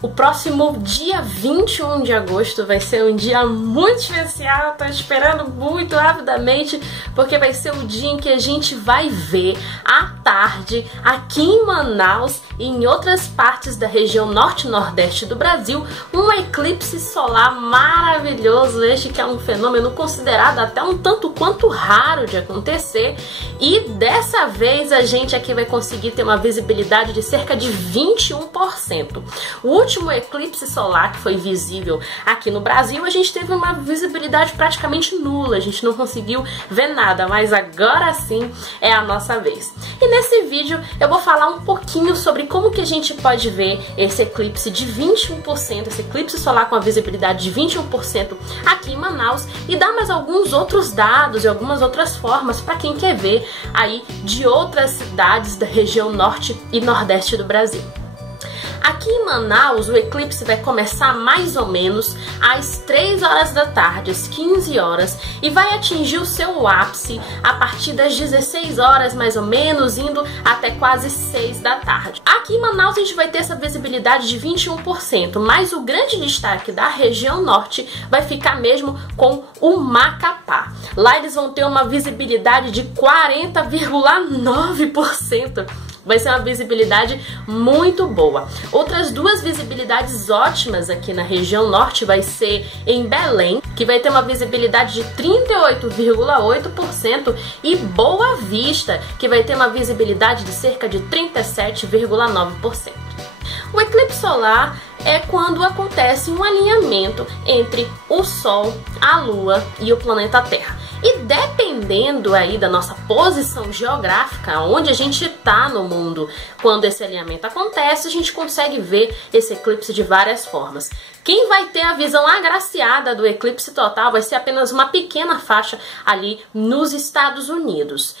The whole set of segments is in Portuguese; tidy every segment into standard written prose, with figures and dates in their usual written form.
O próximo dia 21 de agosto vai ser um dia muito especial, tô esperando muito rapidamente, porque vai ser o dia em que a gente vai ver à tarde, aqui em Manaus e em outras partes da região norte e nordeste do Brasil, um eclipse solar maravilhoso, este que é um fenômeno considerado até um tanto quanto raro de acontecer, e dessa vez a gente aqui vai conseguir ter uma visibilidade de cerca de 21%. O último eclipse solar que foi visível aqui no Brasil, a gente teve uma visibilidade praticamente nula, a gente não conseguiu ver nada, mas agora sim é a nossa vez. E nesse vídeo eu vou falar um pouquinho sobre como que a gente pode ver esse eclipse de 21%, esse eclipse solar com a visibilidade de 21% aqui em Manaus, e dar mais alguns outros dados e algumas outras formas para quem quer ver aí de outras cidades da região norte e nordeste do Brasil. Aqui em Manaus, o eclipse vai começar mais ou menos às 3 horas da tarde, às 15 horas, e vai atingir o seu ápice a partir das 16 horas, mais ou menos, indo até quase 6 da tarde. Aqui em Manaus a gente vai ter essa visibilidade de 21%, mas o grande destaque da região norte vai ficar mesmo com o Macapá. Lá eles vão ter uma visibilidade de 40,9%. Vai ser uma visibilidade muito boa. Outras duas visibilidades ótimas aqui na região norte vai ser em Belém, que vai ter uma visibilidade de 38,8%, e Boa Vista, que vai ter uma visibilidade de cerca de 37,9%. O eclipse solar é quando acontece um alinhamento entre o Sol, a Lua e o planeta Terra. E dependendo aí da nossa posição geográfica, onde a gente está no mundo, quando esse alinhamento acontece, a gente consegue ver esse eclipse de várias formas. Quem vai ter a visão agraciada do eclipse total vai ser apenas uma pequena faixa ali nos Estados Unidos.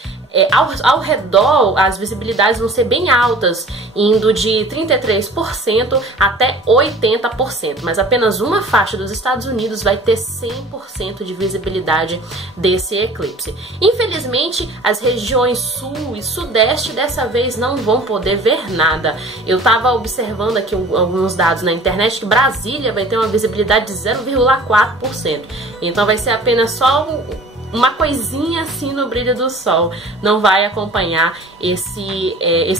Ao redor, as visibilidades vão ser bem altas, indo de 33% até 80%, mas apenas uma faixa dos Estados Unidos vai ter 100% de visibilidade desse eclipse. Infelizmente, as regiões sul e sudeste dessa vez não vão poder ver nada. Eu estava observando aqui alguns dados na internet que Brasília vai ter uma visibilidade de 0,4%, então vai ser apenas só uma coisinha assim no brilho do sol, não vai acompanhar esse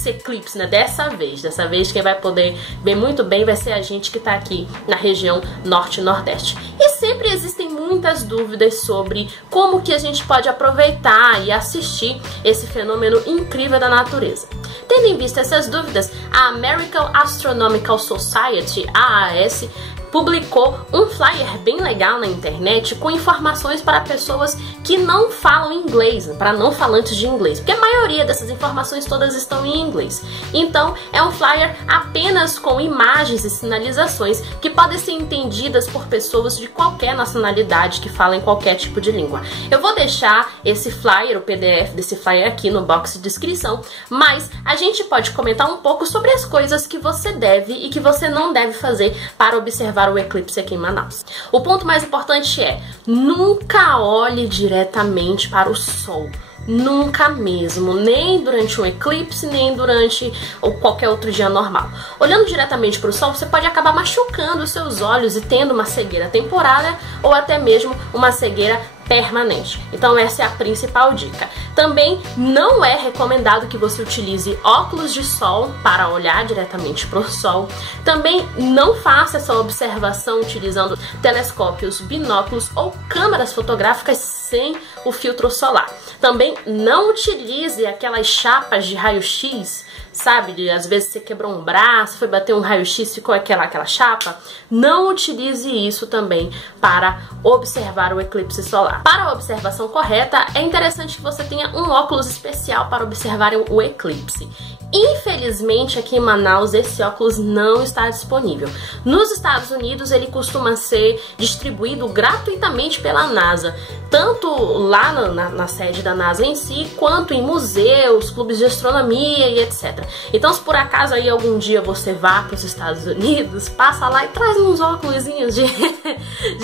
eclipse, né? Dessa vez quem vai poder ver muito bem vai ser a gente que está aqui na região norte e nordeste. E sempre existem muitas dúvidas sobre como que a gente pode aproveitar e assistir esse fenômeno incrível da natureza. Tendo em vista essas dúvidas, a American Astronomical Society, AAS, publicou um flyer bem legal na internet com informações para pessoas que não falam inglês, para não falantes de inglês, porque a maioria dessas informações todas estão em inglês. Então é um flyer apenas com imagens e sinalizações que podem ser entendidas por pessoas de qualquer nacionalidade que falem qualquer tipo de língua. Eu vou deixar esse flyer, o PDF desse flyer aqui no box de descrição, mas a gente pode comentar um pouco sobre as coisas que você deve e que você não deve fazer para observar o eclipse aqui em Manaus. O ponto mais importante é: nunca olhe diretamente para o Sol. Nunca mesmo, nem durante um eclipse, nem durante qualquer outro dia normal. Olhando diretamente para o Sol, você pode acabar machucando os seus olhos e tendo uma cegueira temporária ou até mesmo uma cegueira permanente. Então essa é a principal dica. Também não é recomendado que você utilize óculos de sol para olhar diretamente para o Sol. Também não faça essa observação utilizando telescópios, binóculos ou câmeras fotográficas sem o filtro solar. Também não utilize aquelas chapas de raio-x, sabe? Às vezes você quebrou um braço, foi bater um raio-x, ficou aquela chapa. Não utilize isso também para observar o eclipse solar. Para a observação correta, é interessante que você tenha um óculos especial para observar o eclipse. Infelizmente, aqui em Manaus, esse óculos não está disponível. Nos Estados Unidos, ele costuma ser distribuído gratuitamente pela NASA, tanto lá na sede da NASA em si, quanto em museus, clubes de astronomia e etc. Então, se por acaso aí algum dia você vá para os Estados Unidos, passa lá e traz uns óculosinhos de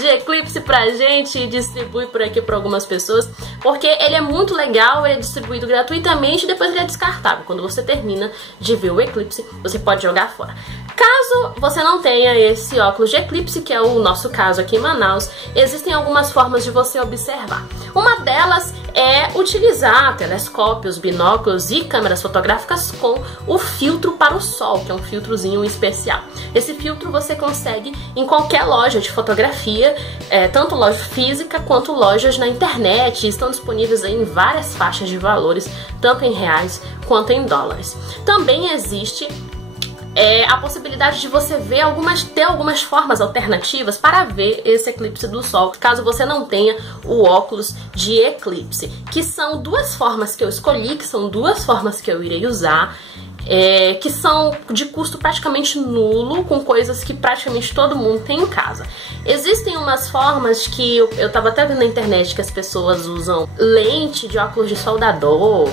eclipse pra gente e distribui por aqui para algumas pessoas, porque ele é muito legal, ele é distribuído gratuitamente e depois ele é descartável. Quando você termina termina de ver o eclipse, você pode jogar fora. Caso você não tenha esse óculos de eclipse, que é o nosso caso aqui em Manaus, existem algumas formas de você observar. Uma delas é utilizar telescópios, binóculos e câmeras fotográficas com o filtro para o sol, que é um filtrozinho especial. Esse filtro você consegue em qualquer loja de fotografia, tanto loja física quanto lojas na internet, estão disponíveis aí em várias faixas de valores, tanto em reais quanto em dólares. Também existe a possibilidade de você ter algumas formas alternativas para ver esse eclipse do Sol, caso você não tenha o óculos de eclipse, que são duas formas que eu escolhi, que são duas formas que eu irei usar, que são de custo praticamente nulo, com coisas que praticamente todo mundo tem em casa. Existem umas formas que eu tava até vendo na internet que as pessoas usam lente de óculos de soldador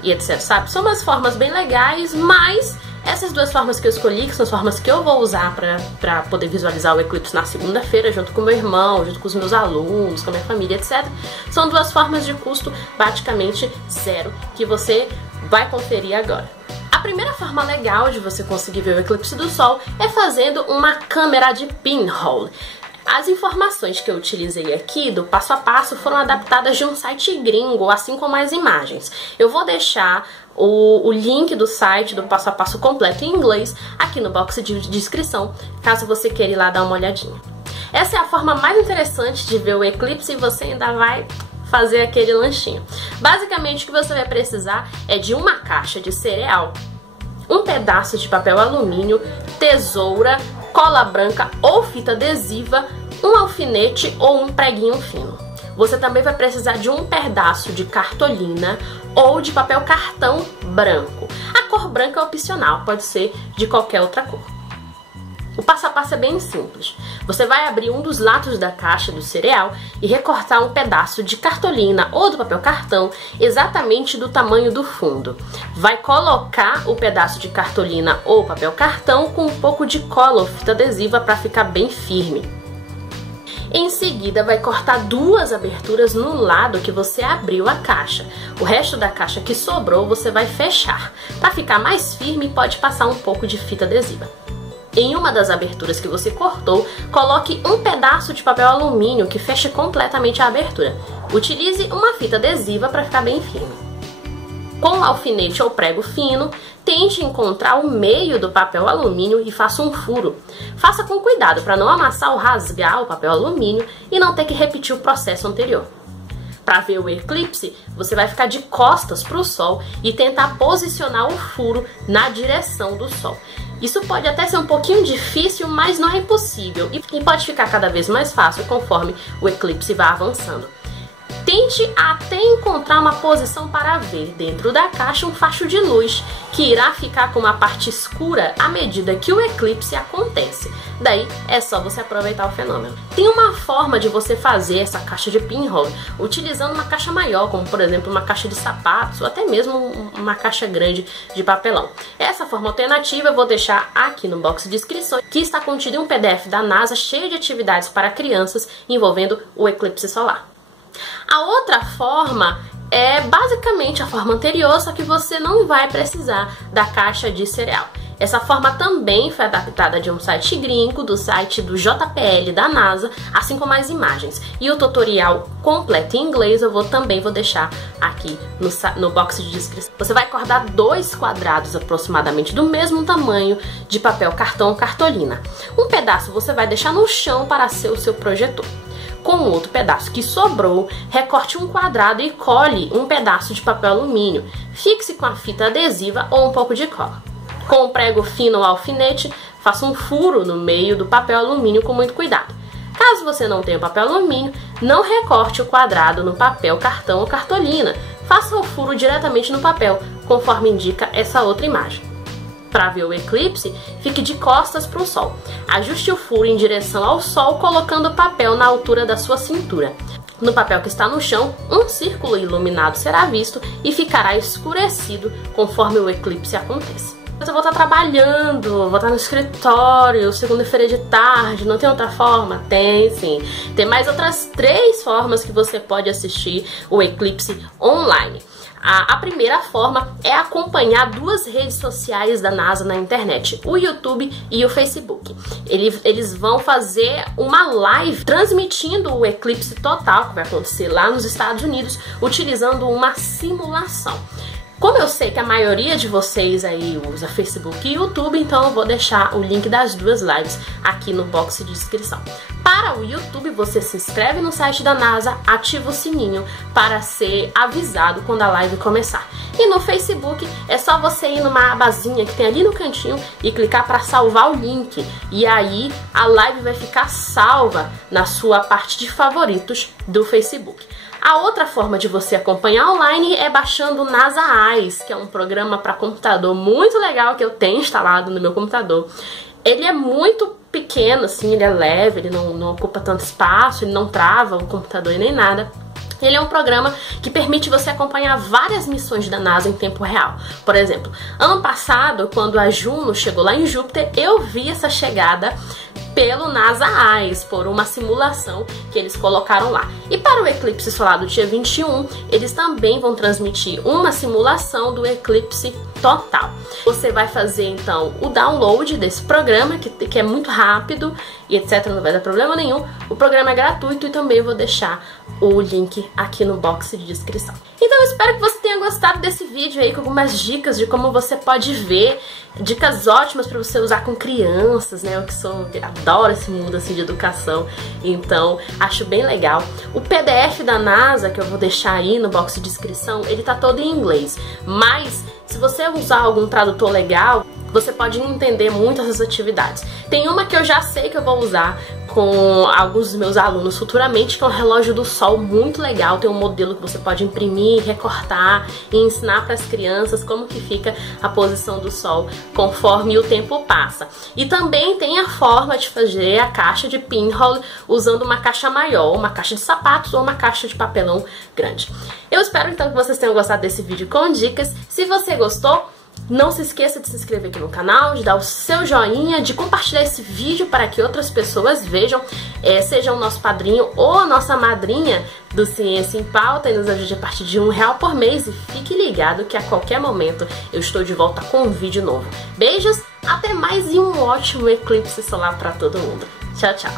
e etc, sabe? São umas formas bem legais, mas essas duas formas que eu escolhi, que são as formas que eu vou usar para poder visualizar o eclipse na segunda-feira, junto com meu irmão, junto com os meus alunos, com a minha família, etc. São duas formas de custo praticamente zero, que você vai conferir agora. A primeira forma legal de você conseguir ver o eclipse do Sol é fazendo uma câmera de pinhole. As informações que eu utilizei aqui do passo a passo foram adaptadas de um site gringo, assim como as imagens. Eu vou deixar o link do site do passo a passo completo em inglês aqui no box de descrição, caso você queira ir lá dar uma olhadinha. Essa é a forma mais interessante de ver o eclipse e você ainda vai fazer aquele lanchinho. Basicamente o que você vai precisar é de uma caixa de cereal, um pedaço de papel alumínio, tesoura, cola branca ou fita adesiva, um alfinete ou um preguinho fino. Você também vai precisar de um pedaço de cartolina ou de papel cartão branco. A cor branca é opcional, pode ser de qualquer outra cor. O passo a passo é bem simples. Você vai abrir um dos lados da caixa do cereal e recortar um pedaço de cartolina ou do papel cartão exatamente do tamanho do fundo. Vai colocar o pedaço de cartolina ou papel cartão com um pouco de cola ou fita adesiva para ficar bem firme. Em seguida, vai cortar duas aberturas no lado que você abriu a caixa. O resto da caixa que sobrou você vai fechar. Para ficar mais firme, pode passar um pouco de fita adesiva. Em uma das aberturas que você cortou, coloque um pedaço de papel alumínio que feche completamente a abertura. Utilize uma fita adesiva para ficar bem firme. Com um alfinete ou prego fino, tente encontrar o meio do papel alumínio e faça um furo. Faça com cuidado para não amassar ou rasgar o papel alumínio e não ter que repetir o processo anterior. Para ver o eclipse, você vai ficar de costas para o Sol e tentar posicionar o furo na direção do Sol. Isso pode até ser um pouquinho difícil, mas não é impossível e pode ficar cada vez mais fácil conforme o eclipse vai avançando. Tente até encontrar uma posição para ver dentro da caixa um facho de luz, que irá ficar com uma parte escura à medida que o eclipse acontece. Daí é só você aproveitar o fenômeno. Tem uma forma de você fazer essa caixa de pinhole utilizando uma caixa maior, como por exemplo uma caixa de sapatos ou até mesmo uma caixa grande de papelão. Essa forma alternativa eu vou deixar aqui no box de descrição, que está contido em um PDF da NASA cheio de atividades para crianças envolvendo o eclipse solar. A outra forma é basicamente a forma anterior, só que você não vai precisar da caixa de cereal. Essa forma também foi adaptada de um site gringo, do site do JPL da NASA, assim como as imagens. E o tutorial completo em inglês eu também vou deixar aqui no box de descrição. Você vai cortar dois quadrados aproximadamente do mesmo tamanho de papel cartão ou cartolina. Um pedaço você vai deixar no chão para ser o seu projetor. Com o outro pedaço que sobrou, recorte um quadrado e cole um pedaço de papel alumínio. Fixe com a fita adesiva ou um pouco de cola. Com o prego fino ou alfinete, faça um furo no meio do papel alumínio com muito cuidado. Caso você não tenha papel alumínio, não recorte o quadrado no papel cartão ou cartolina. Faça o furo diretamente no papel, conforme indica essa outra imagem. Para ver o eclipse, fique de costas para o Sol. Ajuste o furo em direção ao Sol, colocando o papel na altura da sua cintura. No papel que está no chão, um círculo iluminado será visto e ficará escurecido conforme o eclipse acontece. Eu vou estar trabalhando, vou estar no escritório, segunda-feira de tarde, não tem outra forma? Tem sim. Tem mais outras 3 formas que você pode assistir o eclipse online. A primeira forma é acompanhar duas redes sociais da NASA na internet, o YouTube e o Facebook. Eles vão fazer uma live transmitindo o eclipse total, que vai acontecer lá nos Estados Unidos, utilizando uma simulação. Como eu sei que a maioria de vocês aí usa Facebook e YouTube, então eu vou deixar o link das duas lives aqui no box de descrição. Para o YouTube, você se inscreve no site da NASA, ativa o sininho para ser avisado quando a live começar. E no Facebook, é só você ir numa abazinha que tem ali no cantinho e clicar para salvar o link. E aí a live vai ficar salva na sua parte de favoritos do Facebook. A outra forma de você acompanhar online é baixando o NASA Eyes, que é um programa para computador muito legal que eu tenho instalado no meu computador. Ele é muito pequeno, assim, ele é leve, ele não ocupa tanto espaço, ele não trava o computador e nem nada. Ele é um programa que permite você acompanhar várias missões da NASA em tempo real. Por exemplo, ano passado, quando a Juno chegou lá em Júpiter, eu vi essa chegada pelo NASA Eyes, por uma simulação que eles colocaram lá. E para o eclipse solar do dia 21, eles também vão transmitir uma simulação do eclipse total. Você vai fazer então o download desse programa, que é muito rápido e etc, não vai dar problema nenhum. O programa é gratuito e também vou deixar o link aqui no box de descrição. Então eu espero que você tenha gostado desse vídeo aí com algumas dicas de como você pode ver, dicas ótimas para você usar com crianças, né? Eu que adoro esse mundo assim de educação, então acho bem legal. O PDF da NASA, que eu vou deixar aí no box de descrição, ele tá todo em inglês, mas se você usar algum tradutor legal, você pode entender muito essas atividades. Tem uma que eu já sei que eu vou usar com alguns dos meus alunos futuramente, que é um relógio do sol muito legal. Tem um modelo que você pode imprimir, recortar e ensinar para as crianças como que fica a posição do sol conforme o tempo passa. E também tem a forma de fazer a caixa de pinhole usando uma caixa maior, uma caixa de sapatos ou uma caixa de papelão grande. Eu espero então que vocês tenham gostado desse vídeo com dicas. Se você gostou, não se esqueça de se inscrever aqui no canal, de dar o seu joinha, de compartilhar esse vídeo para que outras pessoas vejam, seja o nosso padrinho ou a nossa madrinha do Ciência em Pauta e nos ajude a partir de R$1 por mês. E fique ligado que a qualquer momento eu estou de volta com um vídeo novo. Beijos, até mais e um ótimo eclipse solar para todo mundo. Tchau, tchau!